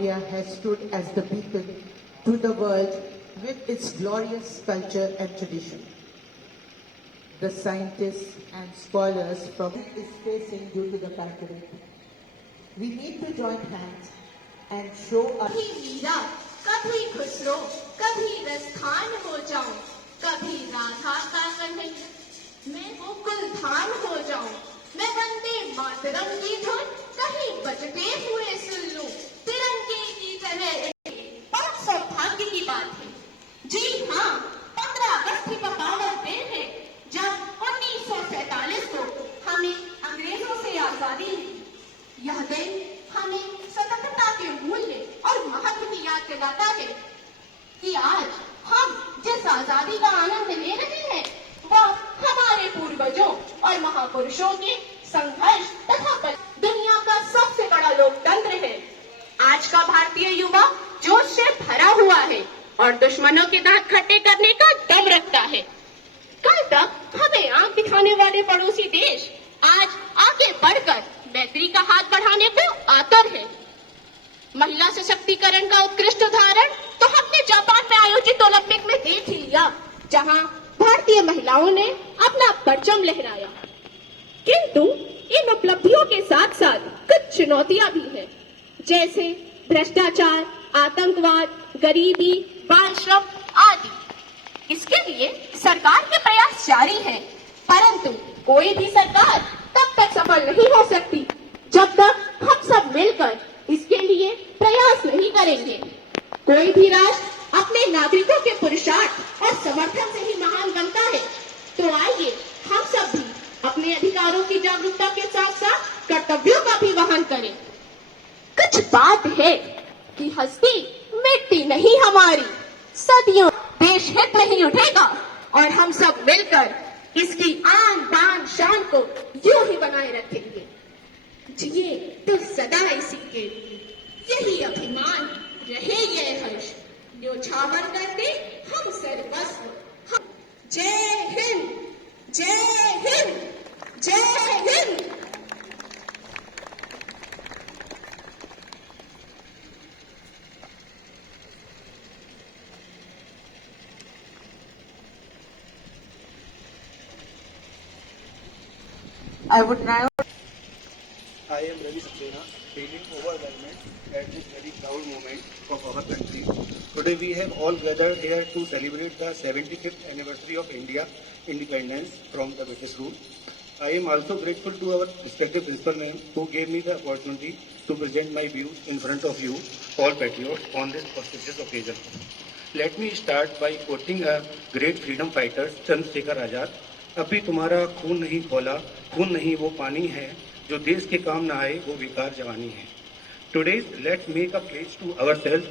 India has stood as the beacon to the world with its glorious culture and tradition. The scientists and scholars from is facing due to the pandemic. We need to join hands and show our कभी मीरा, कभी खुसरो, कभी रसखान हो जाऊं, कभी राधा का कन्हैया, मैं वो कुलधाम हो जाऊं, मैं वंदे मातरम की धुन कहीं बजते हुए सुन लूं, तिरंगे की तरह। बहुत सौभाग्य की बात है। जी हाँ, 15 अगस्त ही का पावन दिन है जब 1947 को हमें अंग्रेजों से आजादी मिली। यह दिन हमें स्वतंत्रता के मूल्य और महत्व की याद दिलाता है कि आज हम जिस आजादी का आनंद ले रहे हैं वह हमारे पूर्वजों और महापुरुषों के संघर्ष तथा दुनिया का सबसे बड़ा लोकतंत्र है। आज का भारतीय युवा जोश से भरा हुआ है और दुश्मनों के दांत खट्टे करने का दम रखता है। कल तक हमें आंख दिखाने वाले पड़ोसी देश आज आगे बढ़कर मैत्री का हाथ बढ़ाने को आतुर है। महिला सशक्तिकरण का उत्कृष्ट उदाहरण तो हमने जापान में आयोजित ओलंपिक में देख ही लिया, जहां भारतीय महिलाओं ने अपना परचम लहराया। किंतु इन उपलब्धियों के साथ साथ कुछ चुनौतियां भी हैं, जैसे भ्रष्टाचार, आतंकवाद, गरीबी, बाल श्रम आदि। इसके लिए सरकार के प्रयास जारी हैं, परंतु कोई भी सरकार तब तक सफल नहीं हो सकती जब तक हम सब मिलकर इसके लिए प्रयास नहीं करेंगे। कोई भी राष्ट्र अपने नागरिकों के पुरुषार्थ और समर्थन से ही महान बनता है। तो आइए हम सब भी अपने अधिकारों की जागरूकता के साथ साथ कर्तव्यों का भी वहन करें। कुछ बात है कि हस्ती मिट्टी नहीं हमारी, सदियों देश हित में ही उठेगा और हम सब मिलकर इसकी आन बान शान को यूं ही बनाए रखेंगे। जिए तो सदा इसी के यही अभिमान रहे ये हर्ष, न्योछावर करते हम सर्वस्व। जय हिंद, जय हिंद, जय Hind. I would now. I am Ravi Saxena, feeling overwhelmed at this very proud moment of our country. Today we have all gathered here to celebrate the 75th anniversary of India independence from the British rule. I am also grateful to our respective principal men who gave me the opportunity to present my views in front of you, all patriots, on this auspicious occasion. Let me start by quoting a great freedom fighter, Chandrasekhar Azad. अभी तुम्हारा खून नहीं खोला, खून नहीं वो पानी है, जो देश के काम ना आए वो बेकार जवानी है. Today, let's make a pledge to ourselves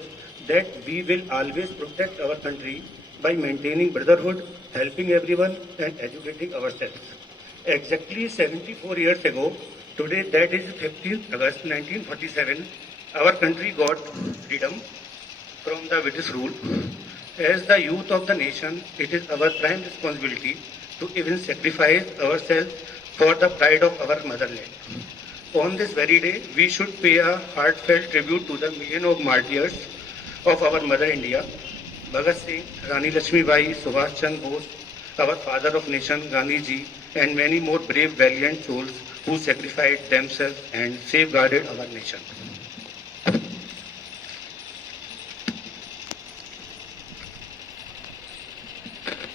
that we will always protect our country by maintaining brotherhood, helping everyone, and educating ourselves. Exactly 74 years ago, today, that is 15th August 1947, our country got freedom from the British rule. As the youth of the nation, it is our prime responsibility to even sacrifice ourselves for the pride of our motherland. On this very day, we should pay a heartfelt tribute to the millions of martyrs of our mother India, Bhagat Singh, Rani Lakshmi Bai, Subhash Chandra Bose, our father of nation, Gandhi Ji, and many more brave, valiant souls who sacrificed themselves and safeguarded our nation.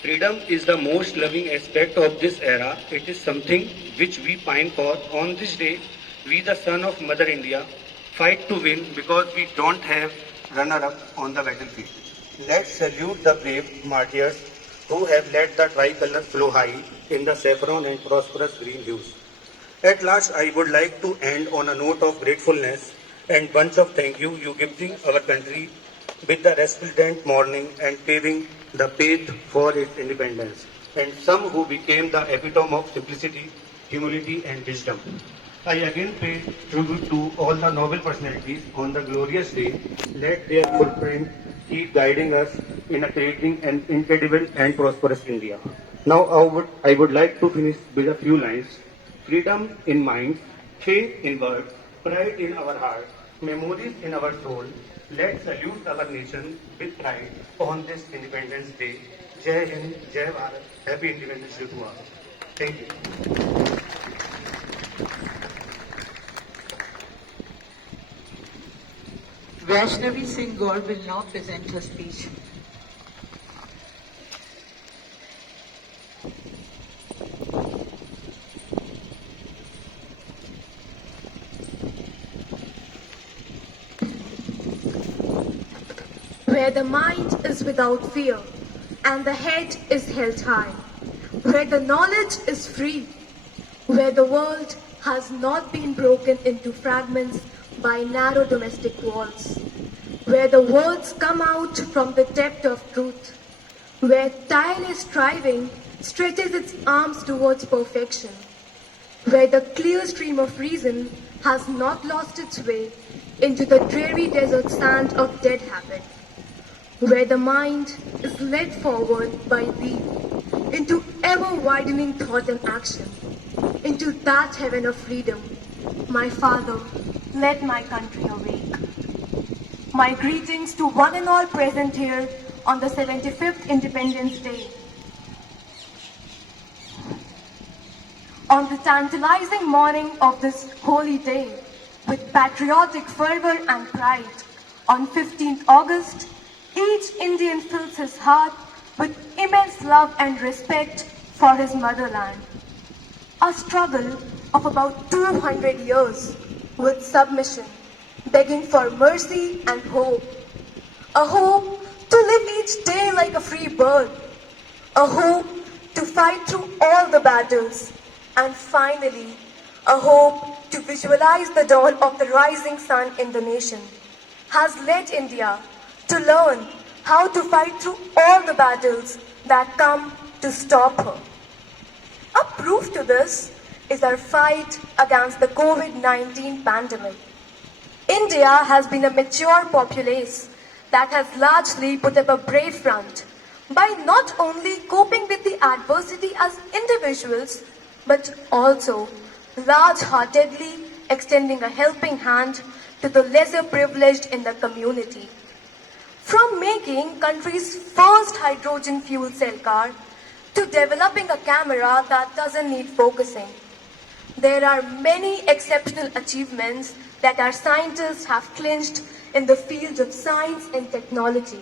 Freedom is the most loving aspect of this era. It is something which we pine for. On this day, we, the son of Mother India, fight to win because we don't have runner-up on the battlefield. Let's salute the brave martyrs who have let the tricolor flow high in the saffron and prosperous green hues. At last, I would like to end on a note of gratefulness and bunch of thank you giving our country with the resplendent morning and paving the path for its independence, and some who became the epitome of simplicity, humility, and wisdom. I again pay tribute to all the noble personalities on the glorious day. Let their footprint keep guiding us in creating an incredible and prosperous India. Now I would like to finish with a few lines. Freedom in mind, faith in words, pride in our heart, memories in our soul. Let's salute our nation with pride on this Independence Day. Jai Hind, Jai Bharat. Happy Independence Day to all. Thank you. Vaishnavi Singh Gaur will now present her speech. Where the mind is without fear and the head is held high, where the knowledge is free, where the world has not been broken into fragments by narrow domestic walls, where the words come out from the depth of truth, where tireless striving stretches its arms towards perfection, where the clear stream of reason has not lost its way into the dreary desert sand of dead habit, where the mind is led forward by thee into ever-widening thought and action, into that heaven of freedom. My Father, let my country awake. My greetings to one and all present here on the 75th Independence Day. On the tantalizing morning of this holy day, with patriotic fervor and pride, on 15th August, each Indian fills his heart with immense love and respect for his motherland. A struggle of about 200 years with submission, begging for mercy and hope. A hope to live each day like a free bird. A hope to fight through all the battles. And finally, a hope to visualize the dawn of the rising sun in the nation has led India to learn how to fight through all the battles that come to stop her. A proof to this is our fight against the COVID-19 pandemic. India has been a mature populace that has largely put up a brave front by not only coping with the adversity as individuals, but also large-heartedly extending a helping hand to the lesser privileged in the community. From making country's first hydrogen fuel cell car to developing a camera that doesn't need focusing, there are many exceptional achievements that our scientists have clinched in the field of science and technology.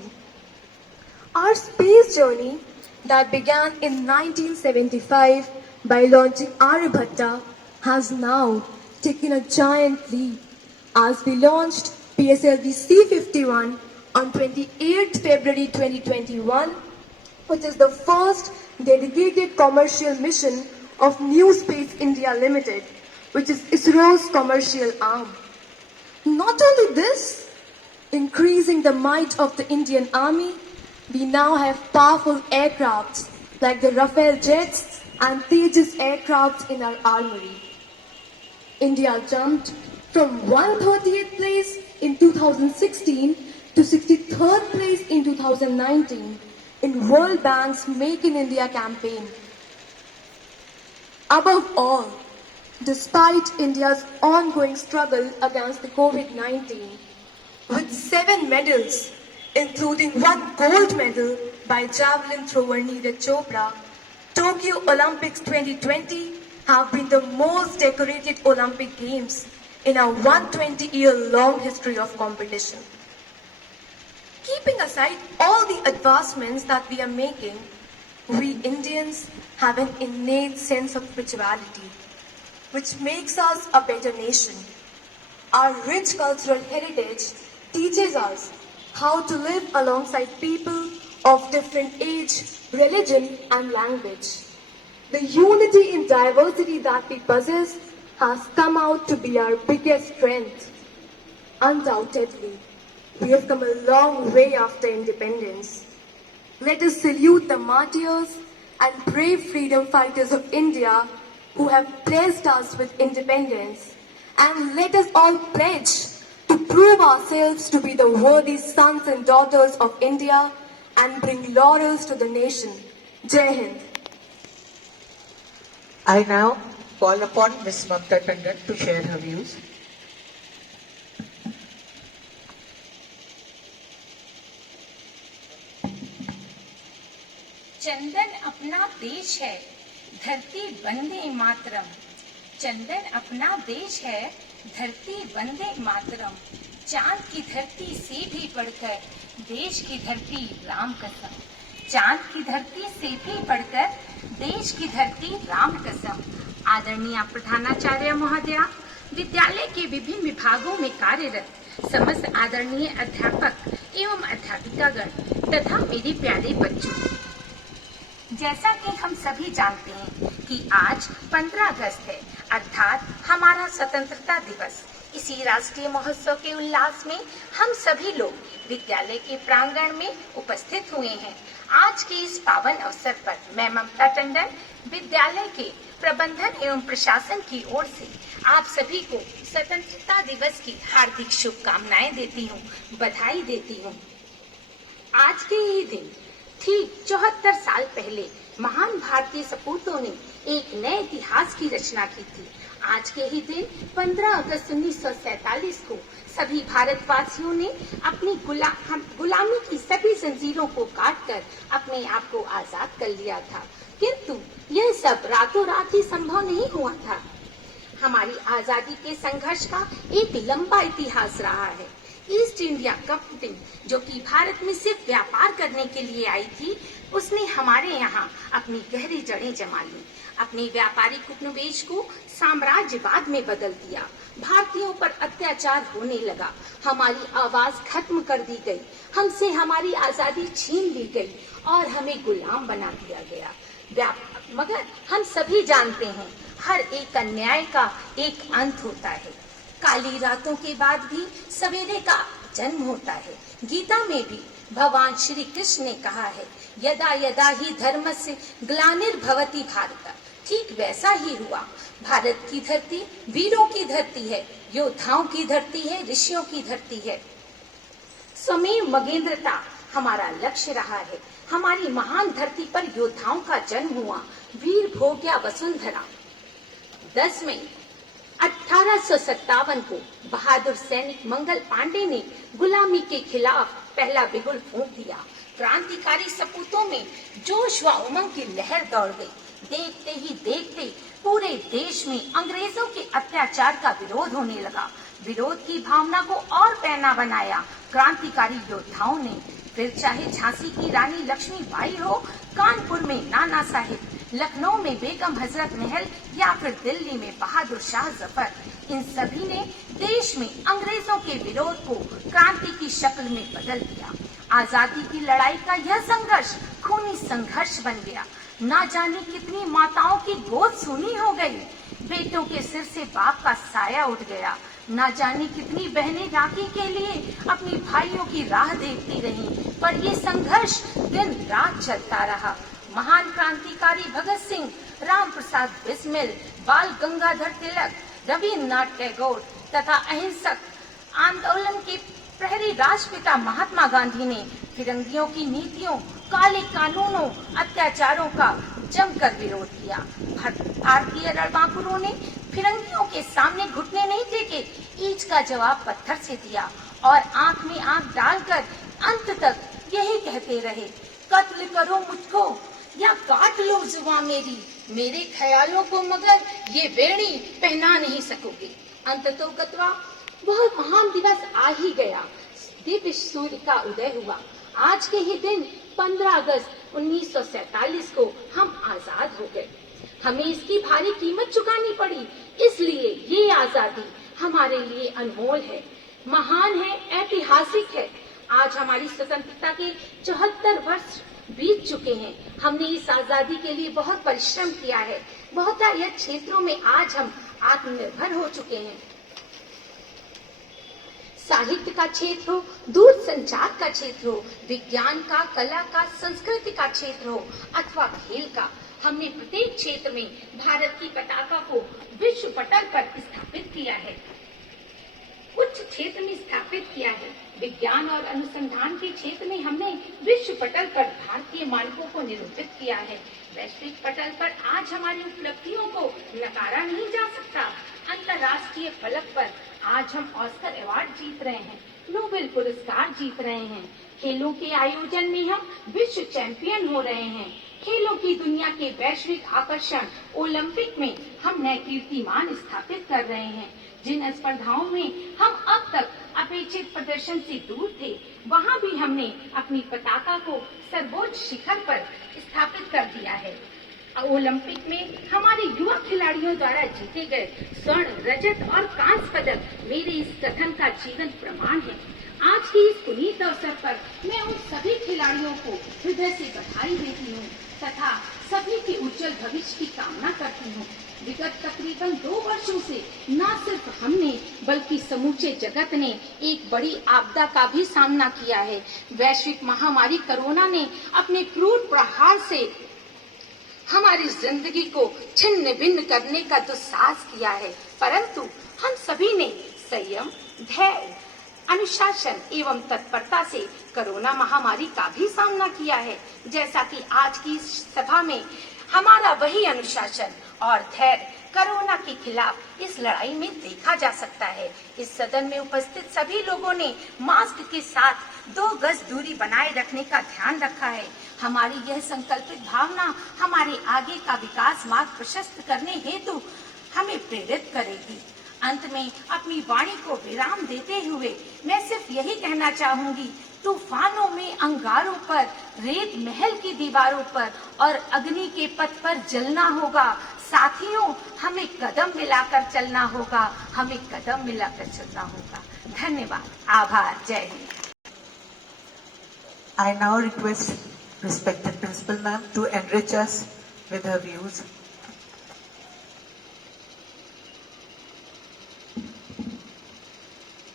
Our space journey that began in 1975 by launching Aryabhatta has now taken a giant leap as we launched PSLV C-51 on 28th February 2021, which is the first dedicated commercial mission of New Space India Limited, which is ISRO's commercial arm. Not only this, increasing the might of the Indian Army, we now have powerful aircrafts like the Rafale jets and Tejas aircrafts in our armory. India jumped from 138th place in 2016 to 63rd place in 2019 in World Bank's Make in India campaign. Above all, despite India's ongoing struggle against the COVID-19, with 7 medals, including 1 gold medal by javelin thrower Neeraj Chopra, Tokyo Olympics 2020 have been the most decorated Olympic Games in a 120-year-long history of competition. Keeping aside all the advancements that we are making, we Indians have an innate sense of spirituality, which makes us a better nation. Our rich cultural heritage teaches us how to live alongside people of different age, religion, and language. The unity in diversity that we possess has come out to be our biggest strength. Undoubtedly, we have come a long way after independence. Let us salute the martyrs and brave freedom fighters of India who have blessed us with independence. And let us all pledge to prove ourselves to be the worthy sons and daughters of India and bring laurels to the nation. Jai Hind. I now call upon Ms. Mamta Tandon to share her views. चंदन अपना देश है, धरती वंदे मातरम। चंदन अपना देश है, धरती वंदे मातरम। चांद की धरती से भी बढ़कर देश की धरती राम कसम। चांद की धरती से भी बढ़कर देश की धरती राम कसम। आदरणीय प्रधानाचार्य महोदया, विद्यालय के विभिन्न विभागों में कार्यरत समस्त आदरणीय अध्यापक एवं अध्यापिकागण तथा मेरे प्यारे बच्चों, जैसा कि हम सभी जानते हैं कि आज 15 अगस्त है, अर्थात हमारा स्वतंत्रता दिवस। इसी राष्ट्रीय महोत्सव के उल्लास में हम सभी लोग विद्यालय के प्रांगण में उपस्थित हुए हैं। आज के इस पावन अवसर पर मैं ममता टंडन विद्यालय के प्रबंधन एवं प्रशासन की ओर से आप सभी को स्वतंत्रता दिवस की हार्दिक शुभकामनाएं देती हूँ, बधाई देती हूँ। आज के ही दिन ठीक 74 साल पहले महान भारतीय सपूतों ने एक नए इतिहास की रचना की थी। आज के ही दिन 15 अगस्त 1947 को सभी भारतवासियों ने अपनी गुलामी की सभी जंजीरों को काटकर अपने आप को आजाद कर लिया था। किंतु यह सब रातों रात ही संभव नहीं हुआ था। हमारी आजादी के संघर्ष का एक लंबा इतिहास रहा है। ईस्ट इंडिया कंपनी जो कि भारत में सिर्फ व्यापार करने के लिए आई थी, उसने हमारे यहाँ अपनी गहरी जड़ें जमा ली। अपने व्यापारिक उपनिवेश को साम्राज्यवाद में बदल दिया। भारतीयों पर अत्याचार होने लगा। हमारी आवाज खत्म कर दी गई। हमसे हमारी आजादी छीन ली गई और हमें गुलाम बना दिया गया। मगर हम सभी जानते हैं, हर एक अन्याय का एक अंत होता है। काली रातों के बाद भी सवेरे का जन्म होता है। गीता में भी भगवान श्री कृष्ण ने कहा है, यदा यदा ही धर्मस्य ग्लानिर्भवति भारत। ठीक वैसा ही हुआ। भारत की धरती वीरों की धरती है, योद्धाओं की धरती है, ऋषियों की धरती है। स्वमेव मगेंद्रता हमारा लक्ष्य रहा है। हमारी महान धरती पर योद्धाओं का जन्म हुआ। वीर भोग्या वसुंधरा। 10 मई 1857 को बहादुर सैनिक मंगल पांडे ने गुलामी के खिलाफ पहला बिगुल फूंक दिया। क्रांतिकारी सपूतों में जोश व उमंग की लहर दौड़ गई। देखते ही देखते पूरे देश में अंग्रेजों के अत्याचार का विरोध होने लगा। विरोध की भावना को और पैना बनाया क्रांतिकारी योद्धाओं ने। फिर चाहे झांसी की रानी लक्ष्मीबाई हो, कानपुर में नाना साहिब, लखनऊ में बेगम हजरत महल या फिर दिल्ली में बहादुर शाह जफर, इन सभी ने देश में अंग्रेजों के विरोध को क्रांति की शक्ल में बदल दिया। आजादी की लड़ाई का यह संघर्ष खूनी संघर्ष बन गया। ना जाने कितनी माताओं की गोद सूनी हो गई। बेटों के सिर से बाप का साया उठ गया। ना जाने कितनी बहनें राखी के लिए अपनी भाइयों की राह देखती रहीं, पर ये संघर्ष दिन रात चलता रहा। महान क्रांतिकारी भगत सिंह, राम प्रसाद बिस्मिल, बाल गंगाधर तिलक, रविन्द्रनाथ टैगोर तथा अहिंसक आंदोलन के प्रहरी राष्ट्रपिता महात्मा गांधी ने फिरंगियों की नीतियों, काले कानूनों, अत्याचारों का जमकर विरोध किया। भारतीय रणबांकुरों ने फिरंगियों के सामने घुटने नहीं टेके, ईंट का जवाब पत्थर से दिया और आंख में आंख डालकर अंत तक यही कहते रहे, कत्ल करो मुझको या काट लो जुबान मेरी, मेरे ख्यालों को मगर ये बेड़ी पहना नहीं सकोगे। अंततोगत्वा वह महान दिवस आ ही गया। दिव्य सूर्य का उदय हुआ। आज के ही दिन 15 अगस्त 1947 को हम आजाद हो गए। हमें इसकी भारी कीमत चुकानी पड़ी, इसलिए ये आजादी हमारे लिए अनमोल है, महान है, ऐतिहासिक है। आज हमारी स्वतंत्रता के 74 वर्ष बीत चुके हैं। हमने इस आजादी के लिए बहुत परिश्रम किया है। बहुतायत क्षेत्रों में आज हम आत्मनिर्भर हो चुके हैं। साहित्य का क्षेत्र हो, दूर संचार का क्षेत्र हो, विज्ञान का, कला का, संस्कृति का क्षेत्र हो अथवा खेल का, हमने प्रत्येक क्षेत्र में भारत की पताका को विश्व पटल पर स्थापित किया है। उच्च क्षेत्र में स्थापित किया है। विज्ञान और अनुसंधान के क्षेत्र में हमने विश्व पटल पर भारतीय मानकों को निरूपित किया है। वैश्विक पटल पर आज हमारी उपलब्धियों को नकारा नहीं जा सकता। अंतर्राष्ट्रीय फलक पर आज हम ऑस्कर अवार्ड जीत रहे हैं, नोबेल पुरस्कार जीत रहे हैं। खेलों के आयोजन में हम विश्व चैंपियन हो रहे हैं। खेलों की दुनिया के वैश्विक आकर्षण ओलंपिक में हम नए कीर्तिमान स्थापित कर रहे हैं। जिन स्पर्धाओं में हम अब तक अपेक्षित प्रदर्शन से दूर थे, वहां भी हमने अपनी पताका को सर्वोच्च शिखर पर स्थापित कर दिया है। ओलंपिक में हमारे युवा खिलाड़ियों द्वारा जीते गए स्वर्ण, रजत और कांस्य पदक मेरे इस कथन का जीवन प्रमाण है। आज की इस पुनीत अवसर पर मैं उन सभी खिलाड़ियों को हृदय से बधाई देती हूँ तथा सभी के उज्जवल भविष्य की कामना करती हूँ। विगत तकरीबन 2 वर्षों से न सिर्फ हमने बल्कि समूचे जगत ने एक बड़ी आपदा का भी सामना किया है। वैश्विक महामारी कोरोना ने अपने क्रूर प्रहार से हमारी जिंदगी को छिन्न भिन्न करने का दुस्साहस किया है, परंतु हम सभी ने संयम, धैर्य, अनुशासन एवं तत्परता से कोरोना महामारी का भी सामना किया है। जैसा कि आज की इस सभा में हमारा वही अनुशासन और धैर्य कोरोना के खिलाफ इस लड़ाई में देखा जा सकता है। इस सदन में उपस्थित सभी लोगों ने मास्क के साथ 2 गज दूरी बनाए रखने का ध्यान रखा है। हमारी यह संकल्पित भावना हमारे आगे का विकास मार्ग प्रशस्त करने हेतु हमें प्रेरित करेगी। अंत में अपनी वाणी को विराम देते हुए मैं सिर्फ यही कहना चाहूंगी, तूफानों में अंगारों पर, रेत महल की दीवारों पर और अग्नि के पथ पर जलना होगा। साथियों, हमें कदम मिलाकर चलना होगा, हमें कदम मिलाकर चलना होगा। धन्यवाद, आभार, जय Hind. I now request respected Principal Ma'am to enrich us with her views.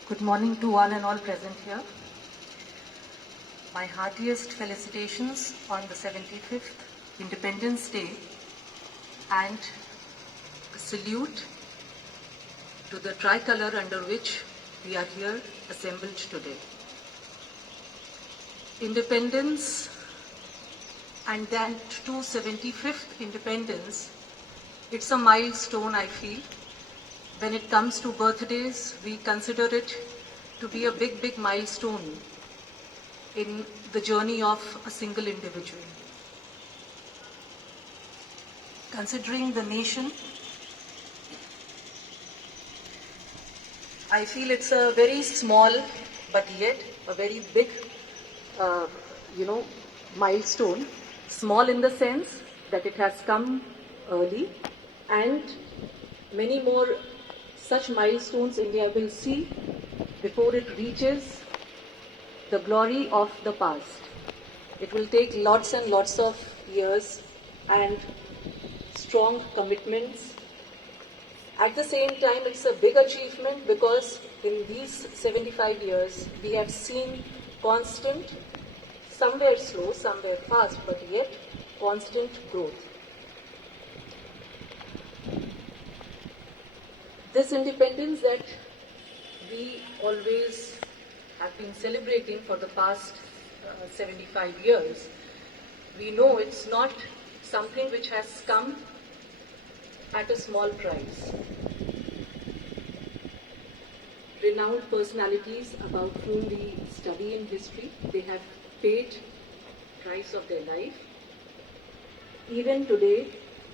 Good morning to one and all present here. My heartiest felicitations on the 75th Independence Day and a salute to the tricolour under which we are here assembled today. Independence and that 275th independence, it's a milestone, I feel. When it comes to birthdays, we consider it to be a big, big milestone in the journey of a single individual. Considering the nation, I feel it's a very small but yet a very big, milestone. Small in the sense that it has come early, and many more such milestones India will see before it reaches the glory of the past. It will take lots and lots of years and strong commitments. At the same time, it's a big achievement because in these 75 years, we have seen constant, somewhere slow, somewhere fast, but yet constant growth. This independence that we always have been celebrating for the past 75 years, we know it's not something which has come at a small price. Renowned personalities about whom we study in history, they have paid price of their life. Even today,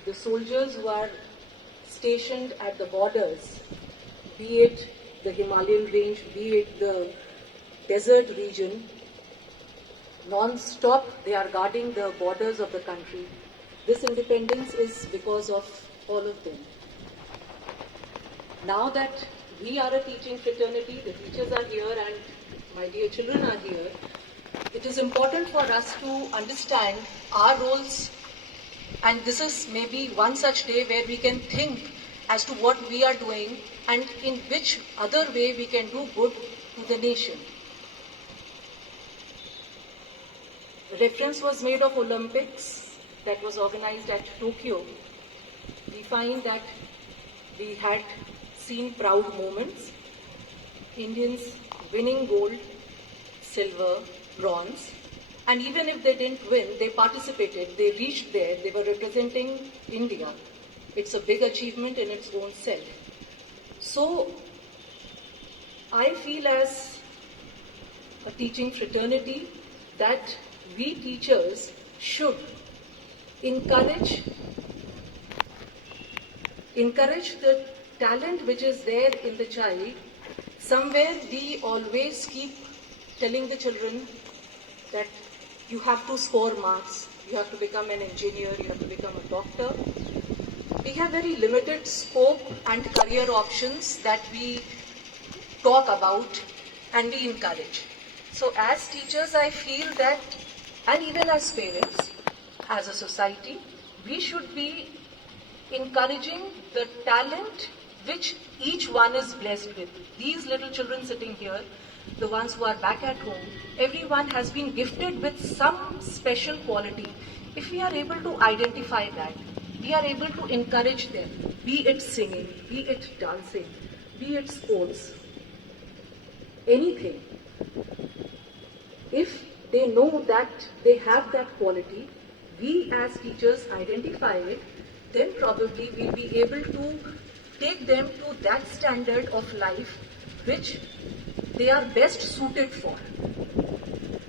the soldiers who are stationed at the borders, be it the Himalayan range, be it the desert region, non-stop they are guarding the borders of the country. This independence is because of all of them. Now that we are a teaching fraternity, the teachers are here and my dear children are here, it is important for us to understand our roles, and this is maybe one such day where we can think as to what we are doing and in which other way we can do good to the nation. Reference was made of Olympics that was organized at Tokyo. We find that we had seen proud moments. Indians winning gold, silver, bronze, and even if they didn't win, they participated, they reached there, they were representing India. It's a big achievement in its own self. So, I feel as a teaching fraternity, that we teachers should encourage the talent which is there in the child. Somewhere we always keep telling the children that you have to score marks, you have to become an engineer, you have to become a doctor. We have very limited scope and career options that we talk about and we encourage. So as teachers, I feel that, and even as parents, as a society, we should be encouraging the talent which each one is blessed with. These little children sitting here, the ones who are back at home, everyone has been gifted with some special quality. If we are able to identify that, we are able to encourage them, be it singing, be it dancing, be it sports, anything. If they know that they have that quality, we as teachers identify it, then probably we'll be able to take them to that standard of life which they are best suited for.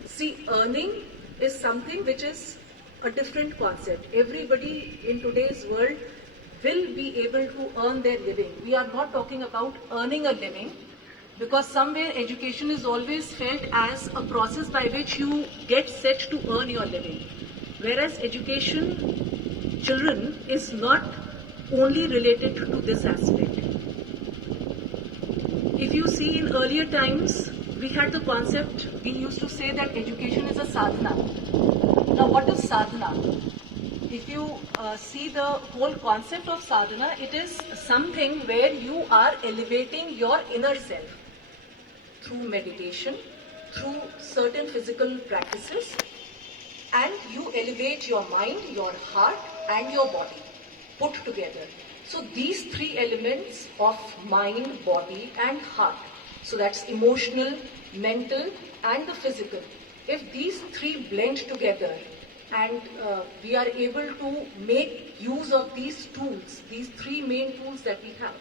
See, earning is something which is a different concept. Everybody in today's world will be able to earn their living. We are not talking about earning a living, because somewhere education is always felt as a process by which you get set to earn your living. Whereas education, children, is not only related to this aspect. If you see, in earlier times, we had the concept, we used to say that education is a sadhana. Now what is sadhana? If you see the whole concept of sadhana, it is something where you are elevating your inner self through meditation, through certain physical practices, and you elevate your mind, your heart and your body put together. So these three elements of mind, body and heart, so that's emotional, mental and the physical, if these three blend together and we are able to make use of these tools, these three main tools that we have,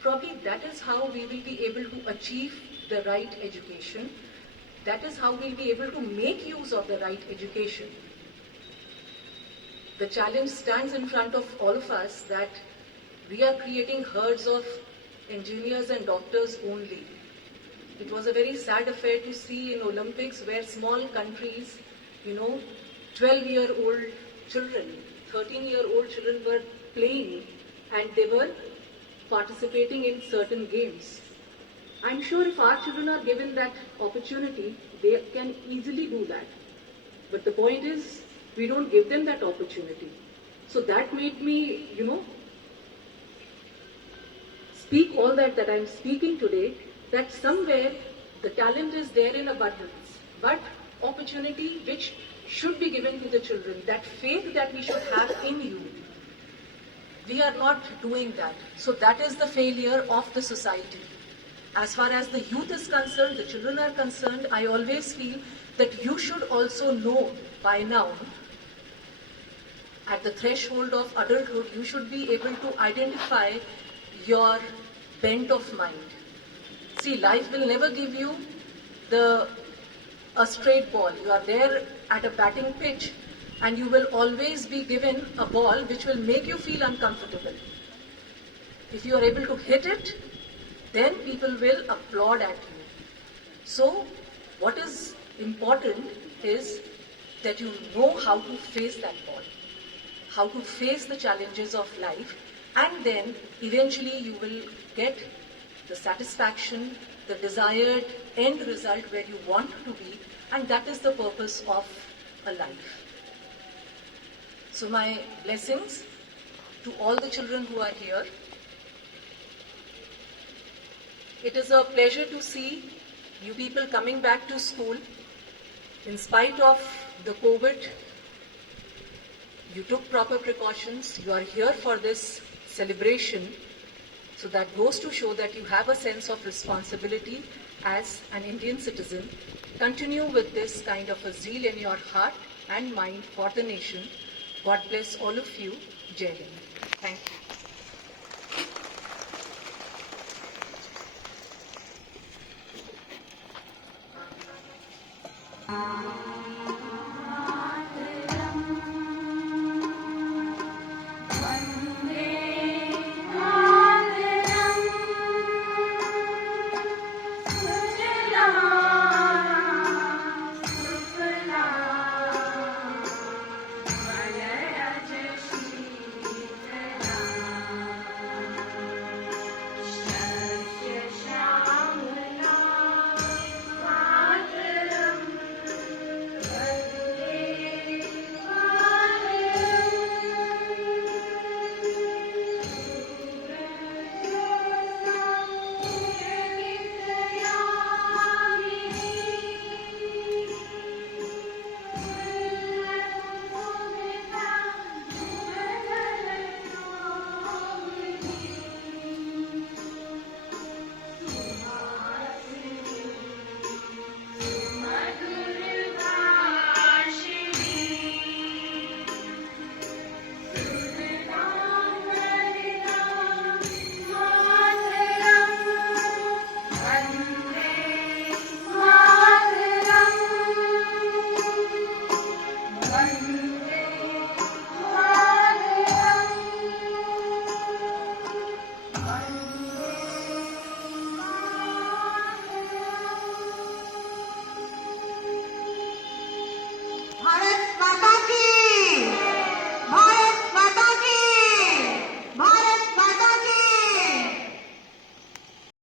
probably that is how we will be able to achieve the right education. That is how we'll be able to make use of the right education. The challenge stands in front of all of us that we are creating herds of engineers and doctors only. It was a very sad affair to see in Olympics where small countries, 12-year-old children, 13-year-old children were playing and they were participating in certain games. I'm sure if our children are given that opportunity, they can easily do that. But the point is, we don't give them that opportunity. So that made me, speak all that I'm speaking today, that somewhere the talent is there in abundance, but opportunity which should be given to the children, that faith that we should have in you, we are not doing that. So that is the failure of the society. As far as the youth is concerned, the children are concerned, I always feel that you should also know by now, at the threshold of adulthood, you should be able to identify your bent of mind. See, life will never give you a straight ball. You are there at a batting pitch and you will always be given a ball which will make you feel uncomfortable. If you are able to hit it, then people will applaud at you. So, what is important is that you know how to face that ball, how to face the challenges of life, and then eventually you will get the satisfaction, the desired end result where you want to be, and that is the purpose of a life. So my blessings to all the children who are here. It is a pleasure to see you people coming back to school. In spite of the COVID, you took proper precautions. You are here for this celebration. So that goes to show that you have a sense of responsibility as an Indian citizen. Continue with this kind of a zeal in your heart and mind for the nation. God bless all of you. Jai Hind. Thank you. Thank you.